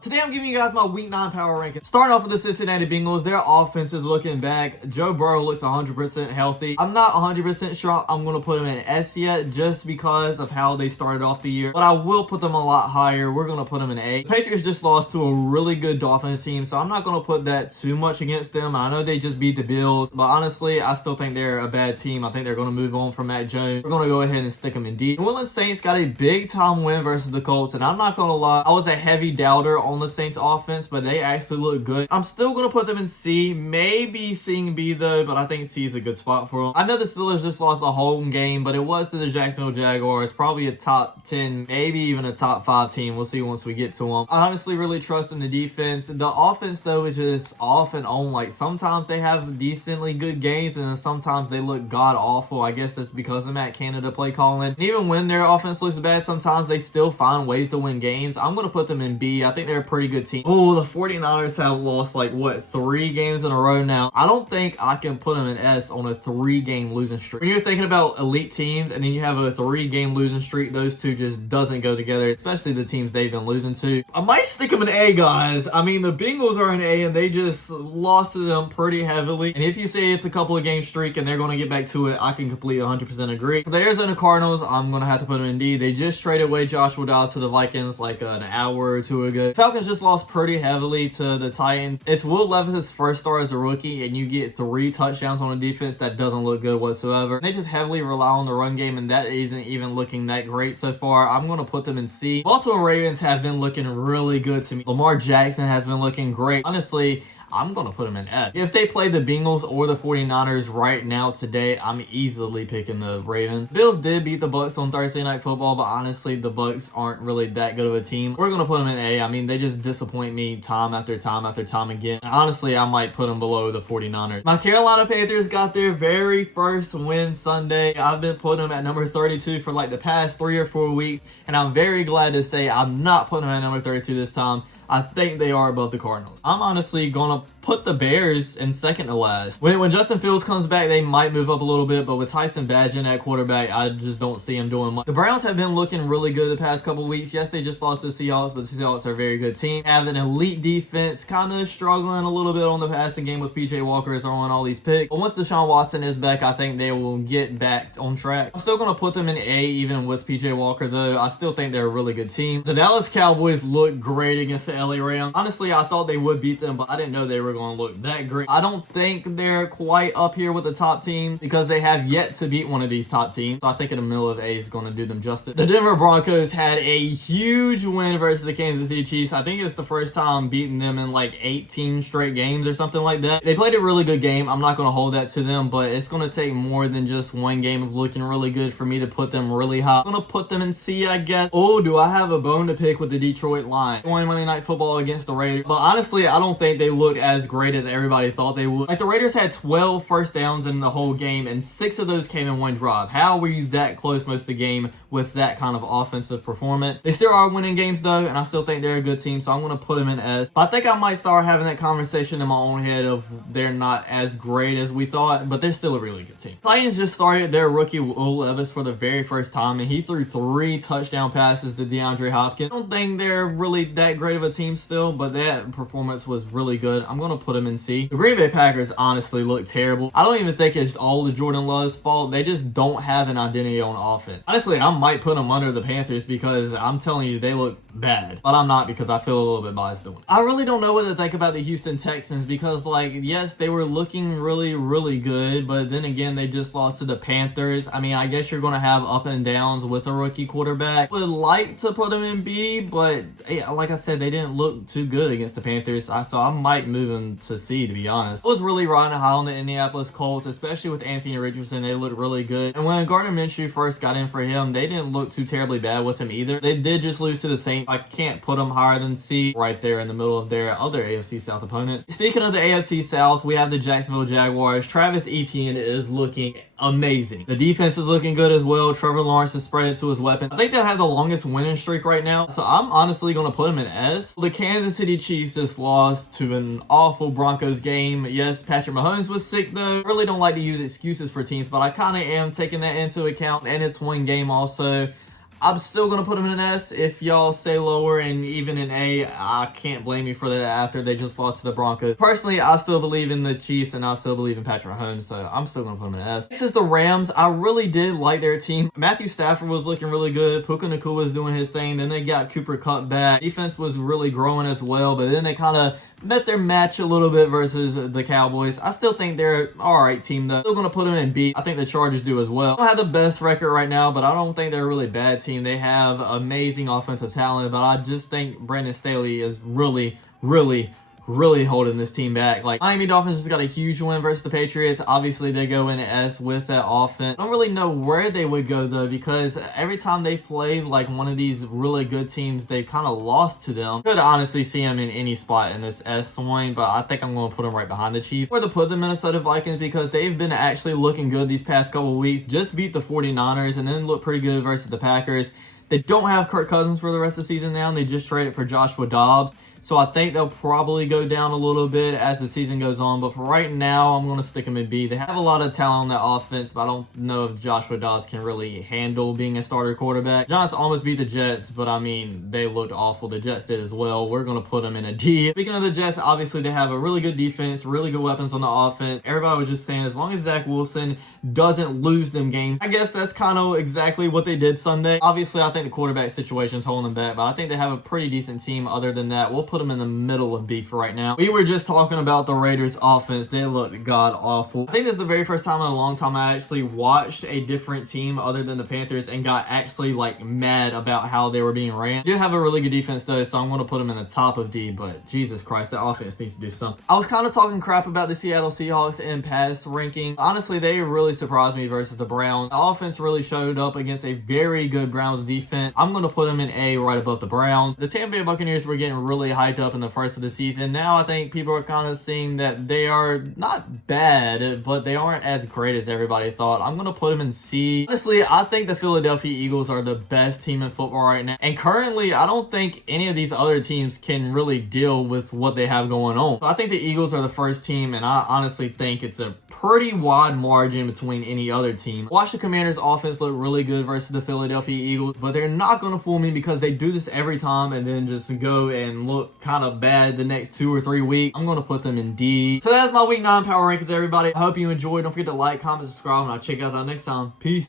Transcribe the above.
Today I'm giving you guys my week 9 power rankings. Starting off with the Cincinnati Bengals, their offense is looking back. Joe Burrow looks 100% healthy. I'm not 100% sure I'm going to put him in S yet just because of how they started off the year, but I will put them a lot higher. We're going to put them in A. The Patriots just lost to a really good Dolphins team, so I'm not going to put that too much against them. I know they just beat the Bills, but honestly, I still think they're a bad team. I think they're going to move on from Mac Jones. We're going to go ahead and stick them in D. New Orleans Saints got a big time win versus the Colts, and I'm not going to lie, I was a heavy doubter on the Saints offense, but they actually look good. I'm still going to put them in C, maybe seeing B though, but I think C is a good spot for them. I know the Steelers just lost a home game, but it was to the Jacksonville Jaguars, probably a top 10, maybe even a top 5 team. We'll see once we get to them. I honestly really trust in the defense. The offense though is just off and on. Like sometimes they have decently good games and then sometimes they look god awful. I guess that's because of Matt Canada play calling. And even when their offense looks bad, sometimes they still find ways to win games. I'm going to put them in B. I think they're a pretty good team. Oh, the 49ers have lost like what, 3 games in a row now. I don't think I can put them in S on a 3-game losing streak. When you're thinking about elite teams and then you have a 3-game losing streak, those two just doesn't go together, especially the teams they've been losing to. I might stick them in A, guys. I mean, the Bengals are in A and they just lost to them pretty heavily. And if you say it's a couple of game streak and they're going to get back to it, I can completely 100% agree. For the Arizona Cardinals, I'm going to have to put them in D. They just traded away Joshua Dobbs to the Vikings like an hour or two ago. Falcons just lost pretty heavily to the Titans. It's Will Levis's first start as a rookie and you get 3 touchdowns on a defense that doesn't look good whatsoever. They just heavily rely on the run game and that isn't even looking that great so far. I'm going to put them in C. Baltimore Ravens have been looking really good to me. Lamar Jackson has been looking great. Honestly, I'm going to put them in F. If they play the Bengals or the 49ers right now today, I'm easily picking the Ravens. Bills did beat the Bucks on Thursday Night Football, but honestly, the Bucks aren't really that good of a team. We're going to put them in A. I mean, they just disappoint me time after time after time again. And honestly, I might put them below the 49ers. My Carolina Panthers got their very first win Sunday. I've been putting them at number 32 for like the past 3 or 4 weeks, and I'm very glad to say I'm not putting them at number 32 this time. I think they are above the Cardinals. I'm honestly going to put the Bears in second to last. When Justin Fields comes back, they might move up a little bit, but with Tyson Bagent at quarterback, I just don't see him doing much. The Browns have been looking really good the past couple weeks. Yes, they just lost to the Seahawks, but the Seahawks are a very good team. Have an elite defense, kind of struggling a little bit on the passing game with PJ Walker throwing all these picks. But once Deshaun Watson is back, I think they will get back on track. I'm still going to put them in A even with PJ Walker, though. I still think they're a really good team. The Dallas Cowboys look great against the LA Rams. Honestly, I thought they would beat them, but I didn't know they were going to look that great. I don't think they're quite up here with the top teams because they have yet to beat one of these top teams. So I think in the middle of A is going to do them justice. The Denver Broncos had a huge win versus the Kansas City Chiefs. I think it's the first time beating them in like 18 straight games or something like that. They played a really good game. I'm not going to hold that to them, but it's going to take more than just one game of looking really good for me to put them really high. I'm going to put them in C, I guess. Oh, do I have a bone to pick with the Detroit Lions? Going Monday Night Football against the Raiders. But honestly, I don't think they look as great as everybody thought they would. Like the Raiders had 12 first downs in the whole game and 6 of those came in one drive. How were you that close most of the game with that kind of offensive performance? They still are winning games though, and I still think they're a good team, so I'm going to put them in S. But I think I might start having that conversation in my own head of they're not as great as we thought, but they're still a really good team. Titans just started their rookie Will Levis for the very first time, and he threw 3 touchdown passes to DeAndre Hopkins. I don't think they're really that great of a team still, but that performance was really good. I'm going to put them in C. The Green Bay Packers honestly look terrible. I don't even think it's all the Jordan Love's fault. They just don't have an identity on offense. Honestly, I might put them under the Panthers because I'm telling you, they look bad. But I'm not because I feel a little bit biased doing it. I really don't know what to think about the Houston Texans because, like, yes, they were looking really, really good, but then again, they just lost to the Panthers. I mean, I guess you're going to have up and downs with a rookie quarterback. Would like to put them in B, but like I said, they didn't look too good against the Panthers, so I might move them to C, to be honest. I was really riding high on the Indianapolis Colts, especially with Anthony Richardson. They looked really good. And when Gardner Minshew first got in for him, they didn't look too terribly bad with him either. They did just lose to the Saints. I can't put them higher than C, right there in the middle of their other AFC South opponents. Speaking of the AFC South, we have the Jacksonville Jaguars. Travis Etienne is looking amazing. The defense is looking good as well. Trevor Lawrence is spread into his weapon. I think they'll have the longest winning streak right now, so I'm honestly going to put them in S. The Kansas City Chiefs just lost to an awful Broncos game. Yes, Patrick Mahomes was sick though. I really don't like to use excuses for teams, but I kind of am taking that into account, and it's one game also. I'm still going to put them in an S. If y'all say lower and even an A, I can't blame you for that after they just lost to the Broncos. Personally, I still believe in the Chiefs and I still believe in Patrick Mahomes, so I'm still going to put them in an S. Next is the Rams. I really did like their team. Matthew Stafford was looking really good. Puka Nacua was doing his thing. Then they got Cooper Kupp back. Defense was really growing as well, but then they kind of met their match a little bit versus the Cowboys. I still think they're an alright team though. Still gonna put them in B. I think the Chargers do as well. They don't have the best record right now, but I don't think they're a really bad team. They have amazing offensive talent, but I just think Brandon Staley is really holding this team back. Like, Miami Dolphins just got a huge win versus the Patriots. Obviously, they go in S with that offense. I don't really know where they would go, though, because every time they play, like, one of these really good teams, they kind of lost to them. Could honestly see them in any spot in this S swing, but I think I'm going to put them right behind the Chiefs. Or to put the Minnesota Vikings, because they've been actually looking good these past couple of weeks. Just beat the 49ers and then look pretty good versus the Packers. They don't have Kirk Cousins for the rest of the season now, and they just traded for Joshua Dobbs. So I think they'll probably go down a little bit as the season goes on. But for right now, I'm going to stick them in B. They have a lot of talent on that offense, but I don't know if Joshua Dobbs can really handle being a starter quarterback. Giants almost beat the Jets, but I mean, they looked awful. The Jets did as well. We're going to put them in a D. Speaking of the Jets, obviously they have a really good defense, really good weapons on the offense. Everybody was just saying as long as Zach Wilson doesn't lose them games. I guess that's kind of exactly what they did Sunday. Obviously, I think the quarterback situation is holding them back, but I think they have a pretty decent team. Other than that, we'll put them in the middle of B for right now. We were just talking about the Raiders offense. They looked god awful. I think this is the very first time in a long time I actually watched a different team other than the Panthers and got actually like mad about how they were being ran. They do have a really good defense though, so I'm going to put them in the top of D, but Jesus Christ, that offense needs to do something. I was kind of talking crap about the Seattle Seahawks in pass ranking. Honestly, they really surprised me versus the Browns. The offense really showed up against a very good Browns defense. I'm going to put them in A right above the Browns. The Tampa Bay Buccaneers were getting really hyped up in the first of the season. Now I think people are kind of seeing that they are not bad, but they aren't as great as everybody thought. I'm going to put them in C. Honestly, I think the Philadelphia Eagles are the best team in football right now. And currently, I don't think any of these other teams can really deal with what they have going on. So I think the Eagles are the first team, and I honestly think it's a pretty wide margin between any other team. Watch the Commanders offense look really good versus the Philadelphia Eagles, but they're not going to fool me because they do this every time and then just go and look kind of bad the next 2 or 3 weeks. I'm going to put them in D. So that's my week 9 power rankings, everybody. I hope you enjoyed. Don't forget to like, comment, subscribe, and I'll check you guys out next time. Peace.